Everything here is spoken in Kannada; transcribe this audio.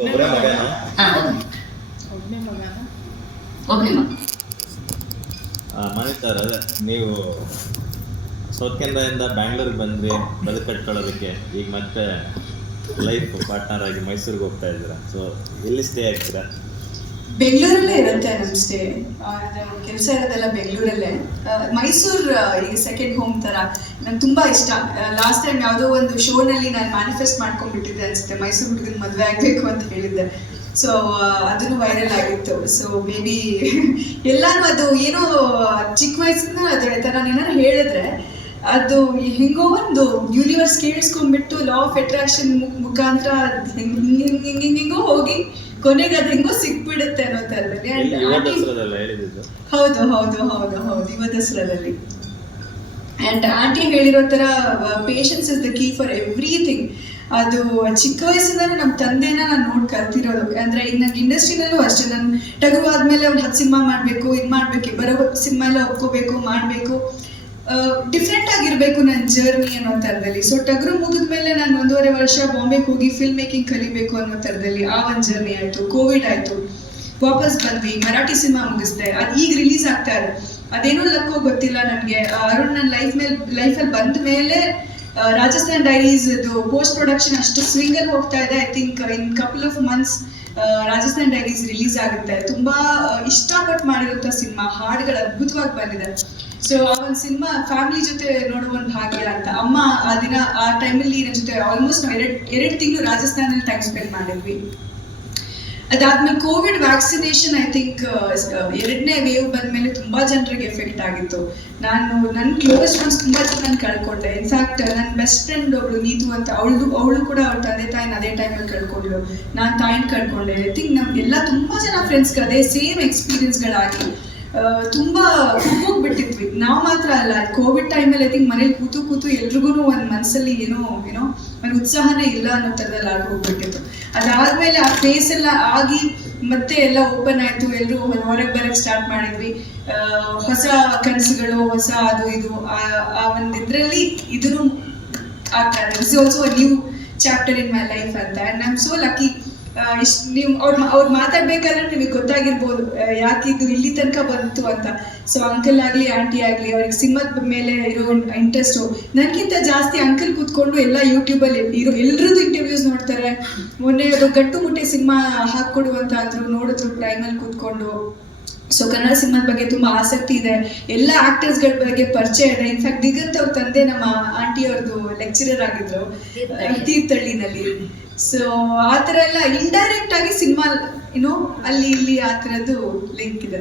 ಒಬ್ಬರೇ ಮಗನಾ? ಒಬ್ಬನೇ ಮಗ. ಮನಿತಾರ ನೀವು ಸೌತ್ ಕೆನರಾದಿಂದ ಬ್ಯಾಂಗ್ಳೂರಿಗೆ ಬಂದ್ರಿ ಬದುಕು ಕಟ್ಕೊಳ್ಳೋದಕ್ಕೆ. ಈಗ ಮತ್ತೆ ಲೈಫ್ ಪಾರ್ಟ್ನರ್ ಆಗಿ ಮೈಸೂರಿಗೆ ಹೋಗ್ತಾ ಇದ್ದೀರಾ. ಸೊ ಎಲ್ಲಿ ಸ್ಟೇ ಆಗ್ತೀರಾ? ಬೆಂಗಳೂರಲ್ಲೇ ಇರುತ್ತೆ ನಮ್ಮ ಸ್ಟೇ. ಕೆಲಸ ಇರೋದೆಲ್ಲ ಬೆಂಗಳೂರಲ್ಲೇ. ಮೈಸೂರು ಈಗ ಸೆಕೆಂಡ್ ಹೋಮ್ ಥರ ನಂಗೆ ತುಂಬ ಇಷ್ಟ. ಲಾಸ್ಟ್ ಟೈಮ್ ಯಾವುದೋ ಒಂದು ಶೋನಲ್ಲಿ ನಾನು ಮ್ಯಾನಿಫೆಸ್ಟ್ ಮಾಡ್ಕೊಂಡ್ಬಿಟ್ಟಿದ್ದೆ ಅನಿಸುತ್ತೆ, ಮೈಸೂರು ಹುಡುಗನ ಮದುವೆ ಆಗಬೇಕು ಅಂತ ಹೇಳಿದ್ದೆ. ಸೊ ಅದನ್ನು ವೈರಲ್ ಆಗಿತ್ತು. ಸೊ ಮೇ ಬಿ ಎಲ್ಲರೂ ಅದು ಏನೋ ಚಿಕ್ಕ ವಯಸ್ಸಿಂದ ಅದ್ರ ಥರ ಏನಾರು ಹೇಳಿದ್ರೆ ಅದು ಹೆಂಗೋ ಒಂದು ಯೂನಿವರ್ಸ್ ಕೇಳಿಸ್ಕೊಂಡ್ಬಿಟ್ಟು ಲಾ ಆಫ್ ಅಟ್ರಾಕ್ಷನ್ ಮುಖಾಂತರ ಹಿಂಗೋ ಹೋಗಿ ಕೊನೆಗೆ ಅದು ಹೆಂಗೋ ಸಿಕ್ಬಿಡುತ್ತೆ ಅನ್ನೋ ಥರದಲ್ಲಿ. ಹೌದು ಹೌದು ಹೌದು ಹೌದು ಯುವ ದಸರಾದಲ್ಲಿ. ಆ್ಯಂಡ್ ಆಂಟಿ ಹೇಳಿರೋ ಥರ patience is the key for everything. ಅದು ಚಿಕ್ಕ ವಯಸ್ಸಿಂದಲೇ ನಮ್ಮ ತಂದೆನ ನಾನು ನೋಡಿ ಕಲ್ತಿರೋದು. ಅಂದರೆ ಈಗ ನನ್ನ ಇಂಡಸ್ಟ್ರಿನಲ್ಲೂ ಅಷ್ಟೇ, ನಾನು ಟಗರು ಆದಮೇಲೆ ಒಂದು 10 ಸಿನಿಮಾ ಮಾಡಬೇಕು, ಇದು ಮಾಡಬೇಕು, ಬರೋ ಸಿನಿಮಾ ಎಲ್ಲ ಒಪ್ಕೋಬೇಕು, ಮಾಡಬೇಕು, ಡಿಫ್ರೆಂಟ್ ಆಗಿರಬೇಕು ನನ್ನ ಜರ್ನಿ ಅನ್ನೋ ಥರದಲ್ಲಿ. ಸೊ ಟಗರು ಮುಗಿದ್ಮೇಲೆ ನಾನು 1.5 ವರ್ಷ ಬಾಂಬೆಗೆ ಹೋಗಿ ಫಿಲ್ಮ್ ಮೇಕಿಂಗ್ ಕಲಿಬೇಕು ಅನ್ನೋ ಥರದಲ್ಲಿ ಆ ಒಂದು ಜರ್ನಿ ಆಯಿತು. ಕೋವಿಡ್ ಆಯಿತು, ವಾಪಸ್ ಬಂದ್ವಿ, ಮರಾಠಿ ಸಿನಿಮಾ ಮುಗಿಸ್ದೆ, ಅದು ಈಗ ರಿಲೀಸ್ ಆಗ್ತಾ ಇದೆ. ಅದೇನೋ ಲಕ್ಕೋ ಗೊತ್ತಿಲ್ಲ ನನಗೆ. ಅರುಣ್ ನನ್ನ ಲೈಫಲ್ಲಿ ಬಂದ ಮೇಲೆ ರಾಜಸ್ಥಾನ್ ಡೈರೀಸ್ ಪೋಸ್ಟ್ ಪ್ರೊಡಕ್ಷನ್ ಅಷ್ಟು ಸ್ವಿಂಗಲ್ಲಿ ಹೋಗ್ತಾ ಇದೆ. I think in couple of months Rajasthan diaries release ಆಗುತ್ತೆ. ತುಂಬ ಇಷ್ಟಪಟ್ಟು ಮಾಡಿರುವಂಥ ಸಿನಿಮಾ, ಹಾಡುಗಳು ಅದ್ಭುತವಾಗಿ ಬಂದಿದೆ. ಸೊ ಆ ಒಂದು ಸಿನಿಮಾ ಫ್ಯಾಮಿಲಿ ಜೊತೆ ನೋಡೋ ಒಂದು ಭಾಗ್ಯ ಅಂತ. ಅಮ್ಮ ಆ ದಿನ ಆ ಟೈಮಲ್ಲಿ ನನ್ನ ಜೊತೆ ಆಲ್ಮೋಸ್ಟ್ ನಾವು ಎರಡು ತಿಂಗಳು ರಾಜಸ್ಥಾನಲ್ಲಿ ಟೈಮ್ ಸ್ಪೆಂಡ್ ಮಾಡಿದ್ವಿ. ಅದಾದ್ಮೇಲೆ ಕೋವಿಡ್ ವ್ಯಾಕ್ಸಿನೇಷನ್ ಐ ಥಿಂಕ್ 2ನೇ ವೇವ್ ಬಂದಮೇಲೆ ತುಂಬ ಜನರಿಗೆ ಎಫೆಕ್ಟ್ ಆಗಿತ್ತು. ನನ್ನ ಕ್ಲೋಸ್ ಫ್ರೆಂಡ್ಸ್ ತುಂಬ ಜನ ಕಳ್ಕೊಂಡೆ. ಇನ್ಫ್ಯಾಕ್ಟ್ ನನ್ನ ಬೆಸ್ಟ್ ಫ್ರೆಂಡ್ ಒಬ್ಳು ನೀತು ಅಂತ, ಅವಳು ಕೂಡ ಅವ್ರ ತಂದೆ ತಾಯಿನ ಅದೇ ಟೈಮಲ್ಲಿ ಕಳ್ಕೊಂಡ್ಳು. ನಾನು ತಾಯಿನ ಕಳ್ಕೊಂಡೆ. ಐ ಥಿಂಕ್ ನಮಗೆಲ್ಲ ತುಂಬ ಜನ ಫ್ರೆಂಡ್ಸ್ಗೆ ಅದೇ ಸೇಮ್ ಎಕ್ಸ್ಪೀರಿಯನ್ಸ್ಗಳಾಗಿ ತುಂಬ ಹೋಗ್ಬಿಟ್ಟಿದ್ವಿ. ನಾವು ಮಾತ್ರ ಅಲ್ಲ, ಕೋವಿಡ್ ಟೈಮಲ್ಲಿ ಐ ಥಿಂಕ್ ಮನೇಲಿ ಕೂತು ಎಲ್ರಿಗೂ ಒಂದು ಮನಸ್ಸಲ್ಲಿ ಏನೋ ಒಂದು ಉತ್ಸಾಹನೇ ಇಲ್ಲ ಅನ್ನೋ ಥರದಲ್ಲಿ ಆಗಿ ಹೋಗ್ಬಿಟ್ಟಿತ್ತು. ಅದಾದಮೇಲೆ ಆ ಫೇಸ್ ಎಲ್ಲ ಆಗಿ ಮತ್ತೆ ಎಲ್ಲ ಓಪನ್ ಆಯಿತು, ಎಲ್ಲರೂ ಹೊರಗೆ ಬರೋಕ್ಕೆ ಸ್ಟಾರ್ಟ್ ಮಾಡಿದ್ವಿ. ಹೊಸ ಕನಸುಗಳು, ಹೊಸ ಅದು ಇದು ಆ ಒಂದು ಇದರಲ್ಲಿ ಇದನ್ನು ಆಗ್ತಾ ಇದೆ. It's also a new chapter in my life ಅಂತ. And I am so lucky. ನೀವು ಅವ್ರು ಮಾತಾಡ್ಬೇಕಾದ್ರೆ ನಿಮಗೆ ಗೊತ್ತಾಗಿರ್ಬೋದು ಯಾಕಿದ್ದು ಇಲ್ಲಿ ತನಕ ಬಂತು ಅಂತ. ಸೊ ಅಂಕಲ್ ಆಗಲಿ ಆಂಟಿ ಆಗಲಿ ಅವ್ರಿಗೆ ಸಿನಿಮಾದ ಮೇಲೆ ಇರೋ ಇಂಟ್ರೆಸ್ಟು ನನಗಿಂತ ಜಾಸ್ತಿ. ಅಂಕಲ್ ಕೂತ್ಕೊಂಡು ಎಲ್ಲ ಯೂಟ್ಯೂಬಲ್ಲಿ ಎಲ್ರದ್ದು ಇಂಟರ್ವ್ಯೂಸ್ ನೋಡ್ತಾರೆ. ಮೊನ್ನೆ ಅದು ಗಟ್ಟು ಮುಟ್ಟೆ ಸಿನಿಮಾ ಹಾಕ್ಕೊಡು ಅಂತ ಅಂದರು, ನೋಡಿದ್ರು ಪ್ರೈಮಲ್ಲಿ ಕೂತ್ಕೊಂಡು. ಸೊ ಕನ್ನಡ ಸಿನಿಮಾದ ಬಗ್ಗೆ ತುಂಬ ಆಸಕ್ತಿ ಇದೆ, ಎಲ್ಲ ಆಕ್ಟರ್ಸ್ಗಳ ಬಗ್ಗೆ ಪರಿಚಯ ಇದೆ. ಇನ್ಫ್ಯಾಕ್ಟ್ ದಿಗಂತ್ ಅವ್ರ ತಂದೆ ನಮ್ಮ ಆಂಟಿ ಅವ್ರದ್ದು ಲೆಕ್ಚರರ್ ಆಗಿದ್ರು ತೀರ್ಥಹಳ್ಳಿನಲ್ಲಿ. ಸೊ ಆ ಥರ ಎಲ್ಲ ಇಂಡೈರೆಕ್ಟ್ ಆಗಿ ಸಿನಿಮಾ ಅಲ್ಲಿ ಇಲ್ಲಿ ಆ ಥರದ್ದು ಲಿಂಕ್ ಇದೆ.